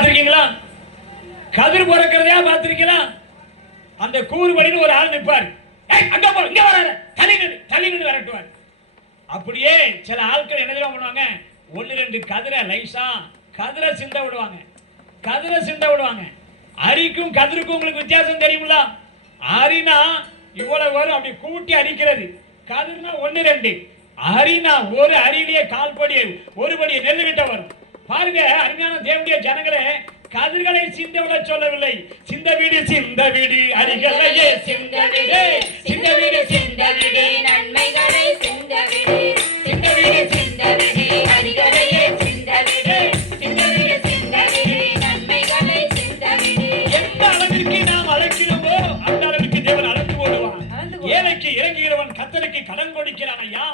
பாத்திருக்கீங்களா? கதிர் பிறக்கிறதையா பாத்திருக்கீங்களா? அந்த கூறுபடின்னு ஒரு ஆள் நிற்பார். அங்க போ, இங்க வராத, தள்ளி நின்று விரட்டுவார். அப்படியே சில ஆட்கள் என்ன பண்ணுவாங்க, ஒன்னு ரெண்டு கதிரை லைசா கதிரை சிந்த விடுவாங்க. அரிக்கும் கதிருக்கும் உங்களுக்கு வித்தியாசம் தெரியுங்களா? அரினா இவ்வளவு வரும், அப்படி கூட்டி அரிக்கிறது. கதிர்னா ஒன்னு ரெண்டு, அரினா ஒரு அரியிலேயே கால்படி ஒரு படி நெல்லு கிட்ட வரும். பாருங்க அருமையான தேவனுடைய ஜனங்களே, கதிர்களை சிந்த விட சொல்லவில்லை. சிந்த வீடு அரிகளையே சிந்த வீடு நன்மைகளை சிந்த வீடு அரிகளையே சிந்த வீடு நன்மைகளை சிந்த வீடு. எந்த அளவிற்கு நாம் அழைக்கிறோமோ அந்த அளவிற்கு தேவன் அளந்து போடுவான். ஏழைக்கு இறங்குகிறவன் கர்த்தருக்கு கடன் கொடுக்கிறான் ஐயா.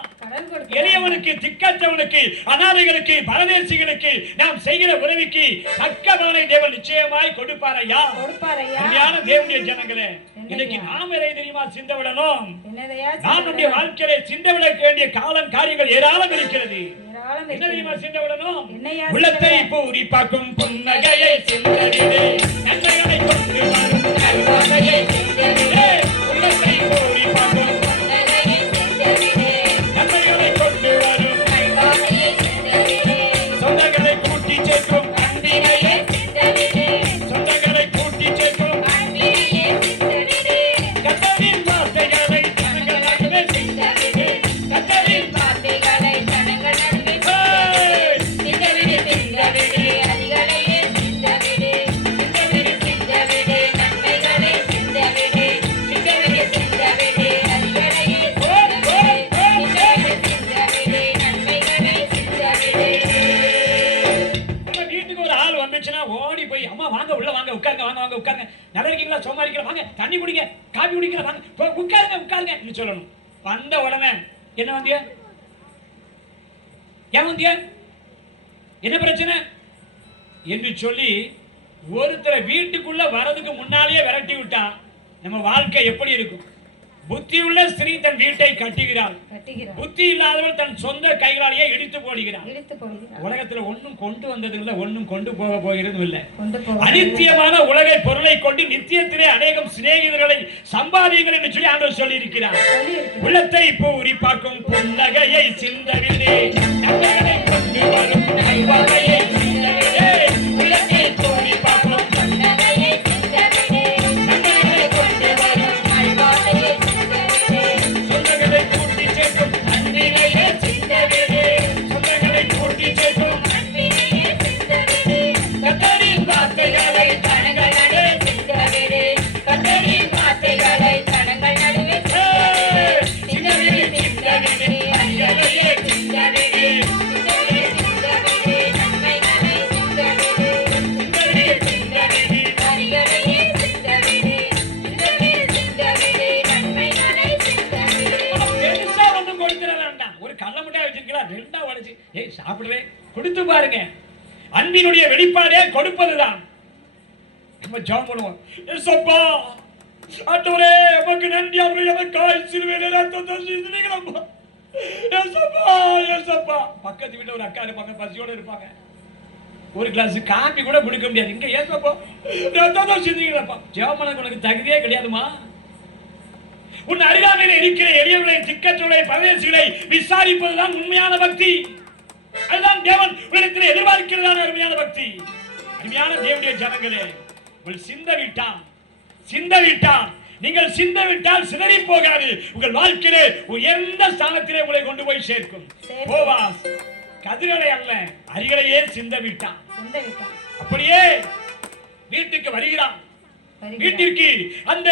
எளியவனுக்கு, திக்கற்றவனுக்கு, அனாதைகளுக்கு, பரதேசிகளுக்கு நாம் செய்கிற உதவிக்கு தக்க பலனை தேவன் நிச்சயமாய் கொடுப்பார் ஐயா. அருமையான தேவனுடைய ஜனங்களே, இன்னைக்கு நாம் எதை தெரியுமா சிந்த விடணும்? நம்முடைய வாழ்க்கையிலே சிந்த விட வேண்டிய காலம் காரியங்கள் ஏராளம் இருக்கிறது. என்ன தெரியுமா சிந்த விடணும்? உள்ளத்தை பூரிப்பாக்கும் புன்னகையை சிந்தவிடு, நன்மைகளை கொண்டு வரும் நல்வாழ்வை சிந்தவிடு. உள்ளத்தை பூரிப்பாக்கும் புன்னகையை சிந்தவிடு, நன்மைகளை கொண்டு வரும் நல்வாழ்வை சிந்தவிடு. சொந்தங்களை கூட்டி சேர்க்கும் அன்பினையே சிந்தவிடு, சொந்தங்களை கூட்டி சேர்க்கும் அன்பினையே சிந்தவிடு. கர்த்தரின் வார்த்தைகளை ஜனங்கள் நடுவே சிந்தவிடு, கர்த்தரின் வார்த்தைகளை ஜனங்கள் நடுவே சிந்தவிடு. அரிகளையே சிந்தவிடு, நன்மைகளை சிந்தவிடு. சிந்தவிடு அரிகளையே சிந்தவிடு, நன்மைகளை சிந்தவிடு. நம்ம வீட்டுக்கு ஒரு ஆள் வந்துச்சுன்னா ஓடி போய், அம்மா வாங்க உள்ள வாங்க, உட்காருங்க, வாங்க உட்காருங்க, நல்லா இருக்கீங்களா, சும்மா இருக்கீங்களா, வாங்க தண்ணி குடிங்க, காபி குடிக்கலாம், வாங்க உட்காருங்க சொல்லணும். வந்த உடனே என்ன வந்தியா, ஏன் வந்தியா, என்ன பிரச்சனை என்று சொல்லி ஒருத்தரை வீட்டுக்குள்ள வரதுக்கு முன்னாலேயே விரட்டி விட்டா நம்ம வாழ்க்கை எப்படி இருக்கும்? புத்தியுள்ள ஸ்திரீ தன் வீட்டை கட்டுகிறாள், புத்தி இல்லாதவள் தன் சொந்த கைகளாலேயே இடித்து போடுகிறாள். உலகத்துல ஒன்னும் கொண்டு வந்தது இல்லை, ஒன்னும் கொண்டு போக போகிறது இல்லை. அனித்தியமான உலகை பொருளை கொண்டு நித்தியத்திலே அநேகம் சிநேகிதர்களை சம்பாதியுங்கள் என்று சொல்லி ஆண்டவர் சொல்லி இருக்கிறார். உள்ளத்தை பூரிப்பாக்கும் புன்னகையை சிந்தவிடு, நன்மைகளை கொண்டு வரும் நல்வாழ்வையை சிந்தவிடு. உள்ளத்தை பூரிப்பாக்கும் புன்னகையை சிந்தவிடு, நன்மைகளை கொண்டு வரும் நல்வாழ்வையை சிந்தவிடு. சொந்தங்களை கூட்டி சேர்க்கும் அன்பினையே சிந்தவிடு, சொந்தங்களை கூட்டி சேர்க்கும் அன்பினையே சிந்தவிடு. கர்த்தரின் வார்த்தைகளை ஜனங்கள் நடுவே சிந்தவிடு, கர்த்தரின் வார்த்தைகளை ஜனங்கள் நடுவே சிந்தவிடு. அரிகளையே சிந்தவிடு, நன்மைகளை சிந்தவிடு. அரிகளையே சிந்தவிடு, நன்மைகளை சிந்தவிடு. பெருசா ஒண்ணும் கொடுத்துட வேண்டாம். ஒரு கள்ள முட்டாய் வச்சிருக்கலாம், ரெண்டா உடைச்சு சாப்பிடுவே கொடுத்து பாருங்க. அன்பினுடைய வெளிப்பாடே கொடுப்பதுதான். நம்ம ஜெபம் பண்ணுவோம், ஏசப்பா ஆண்டவரே உமக்கு நன்றி, அவரே எனக்காய் சிலுவையிலே ரத்தத்தை சிந்தினீங்களப்பா. ஏசப்பா பக்கத்து வீட்டுல ஒரு அக்கா இருப்பாங்க, பசியோட இருப்பாங்க, ஒரு கிளாஸ் காபி கூட குடிக்க முடியாது. இங்க ஏசப்பா ரத்தத்தை சிந்தினீங்களப்பா. ஜெபம் பண்ண உனக்கு தகுதியே கிடையாதுமா. உன் அருகாமையில் இருக்கிற எளியவர்களை, திக்கற்றவர்களை, பரதேசிகளை விசாரிப்பதுதான் உண்மையான பக்தி. அதுதான் தேவன் உலகத்தில் எதிர்பார்க்கிறதான அருமையான பக்தி. அருமையான தேவனுடைய ஜனங்களே, உங்கள் சிந்தவிட்டான் நீங்கள் சிந்தவிட்டால் சிதறி போகாது. உங்கள் வாழ்க்கையிலே உயர்ந்த ஸ்தானத்திலே உங்களை கொண்டு போய் சேர்க்கும். போவாஸ் கதிர்களை அல்ல அரிகளையே சிந்தவிட்டான். அப்படியே வீட்டுக்கு வருகிறான். வீட்டிற்கு அந்த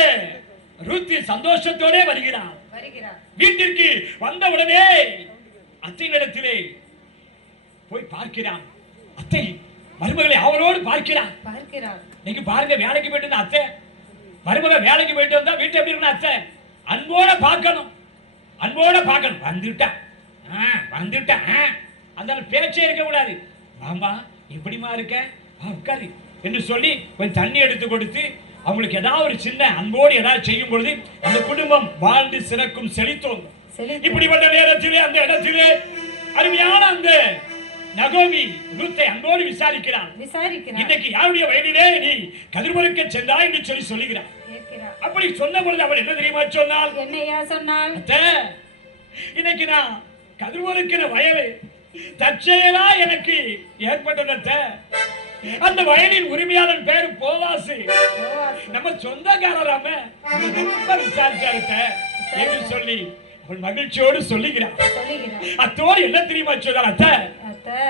ரூத் சந்தோஷத்தோட வருகிறான். வீட்டிற்கு வந்த உடனே அத்தையிடத்திலே போய் பார்க்கிறான். அத்தை மருமகளை அவரோடு பார்க்கிறான். நீங்க பாருங்க, வேலைக்கு போயிட்டு அத்தை மருமக வேலைக்கு போயிட்டு வந்தா வீட்டை எப்படி இருக்கணும்? அத்தை அன்போட பார்க்கணும். வந்துட்டா அந்த பேச்சே இருக்க கூடாது. மாமா இப்படிமா இருக்க, உட்காரு என்று சொல்லி கொஞ்சம் தண்ணி எடுத்து கொடுத்து அவங்களுக்கு ஏதாவது ஒரு சின்ன அன்போடு ஏதாவது செய்யும் பொழுது அந்த குடும்பம் வாழ்ந்து சிறக்கும், செழித்தோம். இப்படிப்பட்ட நேரத்திலே அந்த இடத்திலே அருமையான அந்த நகோமி ரூத்தை அன்போடு விசாரிக்கிறான். இன்னைக்கு யாருடைய வயலிலே நீ கதிர்பொறுக்க சென்றாய் என்று சொல்லி சொல்லுகிறான். அப்படி சொன்ன பொழுது அவள் என்ன தெரியுமா சொன்னாள்? என்னையா சொன்னாள்? அத்தை, இன்னைக்கு நான் கதிர்பொறுக்கிற வயலு தற்செயலா எனக்கு ஏற்பட்டது. அந்த வயலின் உரிமையாளன் பேரு போவாசு, நம்ம சொந்தக்காரராம ரொம்ப விசாரிச்சாருத்த என்று சொல்லி அவள் மகிழ்ச்சியோடு சொல்லுகிறான். அத்தோடு என்ன தெரியுமா சொன்னார்? அத்தை,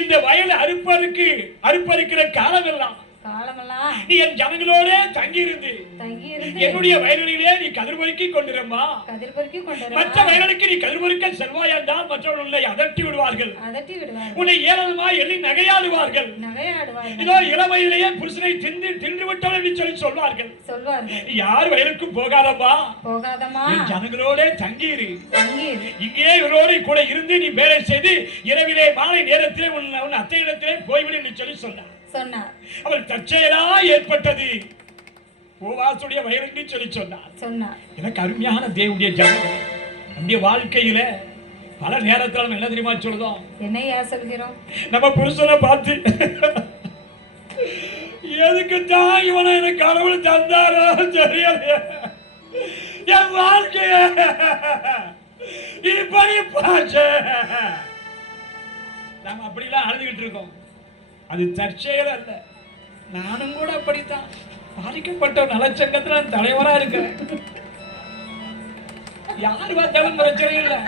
இந்த வயல் அறுப்பறுக்கிற காலமெல்லாம் நீ என் ஜனங்களோட தங்கியிருந்து என்னுடைய வயல்களிலே நீ கதிர்பொறுக்கி கொண்டிருமா. மற்ற வயலுக்கு நீ கதிர்பொறுக்க செல்வாய் என்றால் மற்றவர்கள் உன்னை அதட்டி விடுவார்கள், உன்னை ஏளனமாய் எள்ளி நகையாடுவார்கள். இதோ இளமையிலேயே புருஷனை தின்று விட்டோம் என்று சொல்லி சொல்வார்கள். யார் வயலுக்கும் போகாதம்மா, என் ஜனங்களோட தங்கியிரு. இங்கே இவரோடு கூட இருந்து நீ வேலை செய்து இரவிலே மாலை நேரத்திலே உன் அத்தையிடத்திலே போய்விடு என்று சொல்லி சொன்னார். அவள் தற்செயலா ஏற்பட்டது போவாசுடைய வயலுக்கு சொல்லி சொன்னார். எனக்கு அருமையான தேவனுடைய ஜனங்களே, நம்முடைய வாழ்க்கையில பல நேரத்தில் நம்ம என்ன தெரியுமா சொல்றோம்? என்னையா சொல்கிறோம்? நம்ம புருஷனை பார்த்து எதுக்கு தான் இவனை எனக்கு கடவுள் தந்தாரோ தெரியல, என் வாழ்க்கைய இப்படி பாச்ச, நாம அப்படிலாம் அழுதுகிட்டு இருக்கோம். அது தற்செயல் அல்ல. நானும் கூட அப்படித்தான் பாதிக்கப்பட்ட நலச்சங்கத்துல தலைவரா இருக்கிறேன். யார் பார்த்தாலும் பிரச்சனை இல்லை.